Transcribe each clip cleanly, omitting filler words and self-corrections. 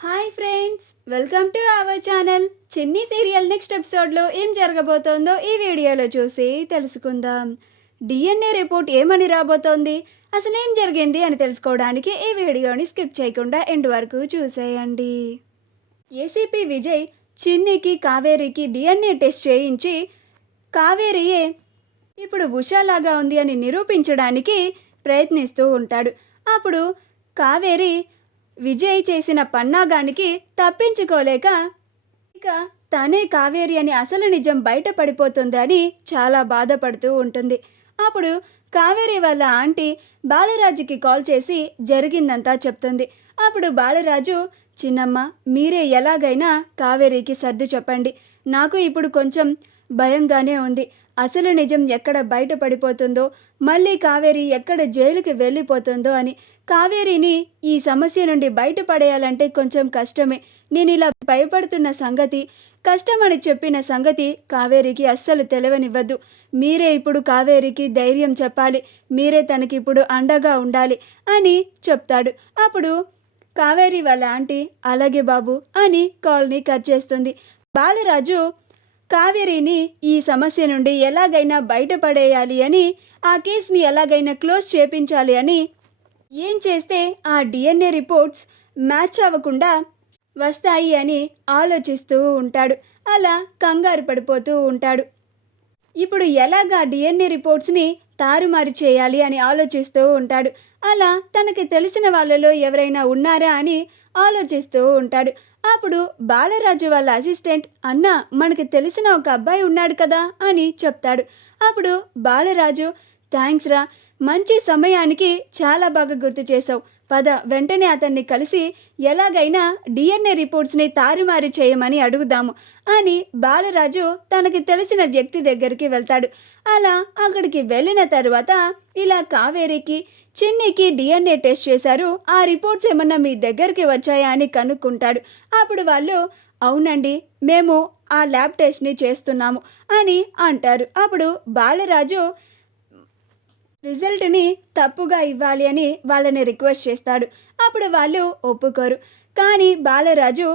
Hi friends, welcome to our channel. చిన్ని serial next ఎపిసోడ్లో ఏం జరగబోతోందో ఈ వీడియోలో చూసి తెలుసుకుందాం. డిఎన్ఏ రిపోర్ట్ ఏమని రాబోతోంది, అసలు ఏం జరిగింది అని తెలుసుకోవడానికి ఈ వీడియోని స్కిప్ చేయకుండా ఎండ్ వరకు చూసేయండి. ఏసీపీ విజయ్ చిన్నికి కావేరికి డిఎన్ఏ టెస్ట్ చేయించి కావేరియే ఇప్పుడు ఉషాలాగా ఉంది అని నిరూపించడానికి ప్రయత్నిస్తూ ఉంటాడు. అప్పుడు కావేరి విజయ్ చేసిన పన్నాగానికి తప్పించుకోలేక ఇక తనే కావేరి అని అసలు నిజం బయటపడిపోతుందని చాలా బాధపడుతూ ఉంటుంది. అప్పుడు కావేరి వాళ్ళ ఆంటీ బాలరాజుకి కాల్ చేసి జరిగిందంతా చెప్తుంది. అప్పుడు బాలరాజు, చిన్నమ్మ మీరే ఎలాగైనా కావేరికి సర్ది చెప్పండి, నాకు ఇప్పుడు కొంచెం భయంగానే ఉంది. అసలు నిజం ఎక్కడ బయటపడిపోతుందో, మళ్ళీ కావేరి ఎక్కడ జైలుకి వెళ్ళిపోతుందో అని. కావేరిని ఈ సమస్య నుండి బయటపడేయాలంటే కొంచెం కష్టమే. నేను ఇలా భయపడుతున్న సంగతి, కష్టమని చెప్పిన సంగతి కావేరికి అస్సలు తెలవనివ్వద్దు. మీరే ఇప్పుడు కావేరికి ధైర్యం చెప్పాలి, మీరే తనకిప్పుడు అండగా ఉండాలి అని చెప్తాడు. అప్పుడు కావేరి వాళ్ళ ఆంటీ అలాగే బాబు అని కాల్ని కట్ చేస్తుంది. బాలరాజు కావేరిని ఈ సమస్య నుండి ఎలాగైనా బయటపడేయాలి అని, ఆ కేసుని ఎలాగైనా క్లోజ్ చేపించాలి అని, ఏం చేస్తే ఆ డిఎన్ఏ రిపోర్ట్స్ మ్యాచ్ అవ్వకుండా వస్తాయి అని ఆలోచిస్తూ ఉంటాడు. అలా కంగారు పడిపోతూ ఉంటాడు. ఇప్పుడు ఎలాగా డిఎన్ఏ రిపోర్ట్స్ని తారుమారు చేయాలి అని ఆలోచిస్తూ ఉంటాడు. అలా తనకి తెలిసిన వాళ్ళలో ఎవరైనా ఉన్నారా అని ఆలోచిస్తూ ఉంటాడు. అప్పుడు బాలరాజు వాళ్ళ అసిస్టెంట్, అన్న మనకి తెలిసిన ఒక అబ్బాయి ఉన్నాడు కదా అని చెప్తాడు. అప్పుడు బాలరాజు, థ్యాంక్స్ రా, మంచి సమయానికి చాలా బాగా గుర్తు చేసావు, పద వెంటనే అతన్ని కలిసి ఎలాగైనా డిఎన్ఏ రిపోర్ట్స్ని తారుమారు చేయమని అడుగుదాము అని బాలరాజు తనకి తెలిసిన వ్యక్తి దగ్గరికి వెళ్తాడు. అలా అక్కడికి వెళ్ళిన తర్వాత ఇలా కావేరికి చిన్నికి డిఎన్ఏ టెస్ట్ చేశారు, ఆ రిపోర్ట్స్ ఏమన్నా మీ దగ్గరికి వచ్చాయా అని కనుక్కుంటాడు. అప్పుడు వాళ్ళు, అవునండి మేము ఆ ల్యాబ్ టెస్ట్ని చేస్తున్నాము అని అంటారు. అప్పుడు బాలరాజు రిజల్ట్ని తప్పుగా ఇవ్వాలి అని వాళ్ళని రిక్వెస్ట్ చేస్తాడు. అప్పుడు వాళ్ళు ఒప్పుకోరు. కానీ బాలరాజు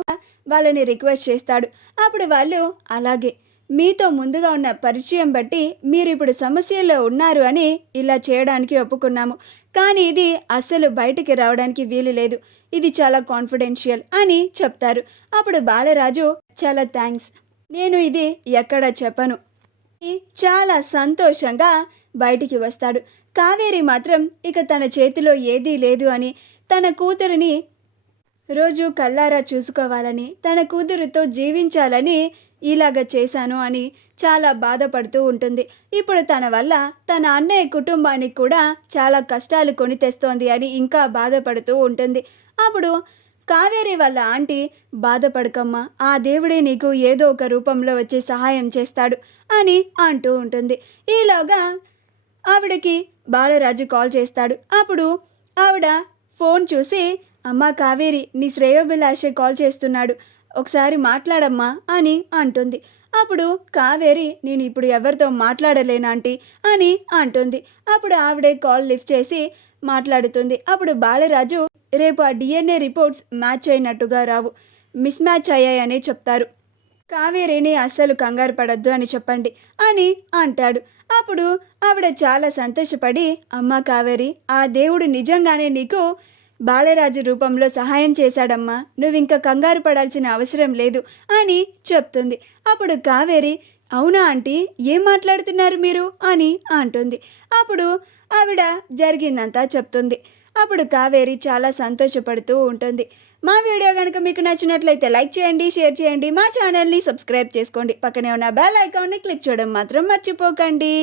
వాళ్ళని రిక్వెస్ట్ చేస్తాడు. అప్పుడు వాళ్ళు, అలాగే మీతో ముందుగా ఉన్న పరిచయం బట్టి మీరు ఇప్పుడు సమస్యల్లో ఉన్నారు అని ఇలా చేయడానికి ఒప్పుకున్నాము, కానీ ఇది అస్సలు బయటికి రావడానికి వీలు లేదు, ఇది చాలా కాన్ఫిడెన్షియల్ అని చెప్తారు. అప్పుడు బాలరాజు, చాలా థ్యాంక్స్, నేను ఇది ఎక్కడ చెప్పను, చాలా సంతోషంగా బయటికి వస్తాడు. కావేరి మాత్రం ఇక తన చేతిలో ఏదీ లేదు అని, తన కూతురిని రోజు కళ్ళారా చూసుకోవాలని, తన కూతురుతో జీవించాలని ఇలాగ చేశాను అని చాలా బాధపడుతూ ఉంటుంది. ఇప్పుడు తన వల్ల తన అన్నయ్య కుటుంబానికి కూడా చాలా కష్టాలు కొని తెస్తోంది అని ఇంకా బాధపడుతూ ఉంటుంది. అప్పుడు కావేరి వాళ్ళ ఆంటీ, బాధపడకమ్మా, ఆ దేవుడే నీకు ఏదో ఒక రూపంలో వచ్చి సహాయం చేస్తాడు అని అంటూ ఉంటుంది. ఈలోగా ఆవిడకి బాలరాజు కాల్ చేస్తాడు. అప్పుడు ఆవిడ ఫోన్ చూసి, అమ్మా కావేరి, నీ శ్రేయోభిలాషే కాల్ చేస్తున్నాడు, ఒకసారి మాట్లాడమ్మా అని అంటుంది. అప్పుడు కావేరి, నేను ఇప్పుడు ఎవరితో మాట్లాడలేనాంటీ అని అంటుంది. అప్పుడు ఆవిడే కాల్ లిఫ్ట్ చేసి మాట్లాడుతుంది. అప్పుడు బాలరాజు, రేపు ఆ డిఎన్ఏ రిపోర్ట్స్ మ్యాచ్ అయినట్టుగా రావు, మిస్ మ్యాచ్ అయ్యాయని చెప్తారు, కావేరిని అస్సలు కంగారు పడద్దు అని చెప్పండి అని అంటాడు. అప్పుడు ఆవిడ చాలా సంతోషపడి, అమ్మ కావేరి, ఆ దేవుడు నిజంగానే నీకు బాలరాజు రూపంలో సహాయం చేశాడమ్మా, నువ్వింక కంగారు పడాల్సిన అవసరం లేదు అని చెప్తుంది. అప్పుడు కావేరి, అవునా ఆంటీ, ఏం మాట్లాడుతున్నారు మీరు అని అంటుంది. అప్పుడు ఆవిడ జరిగిందంతా చెప్తుంది. అప్పుడు కావేరి చాలా సంతోషపడుతూ ఉంటుంది. మా వీడియో కనుక మీకు నచ్చినట్లయితే లైక్ చేయండి, షేర్ చేయండి, మా ఛానల్ని సబ్స్క్రైబ్ చేసుకోండి, పక్కనే ఉన్న బెల్ ఐకాన్ని క్లిక్ చేయడం మాత్రం మర్చిపోకండి.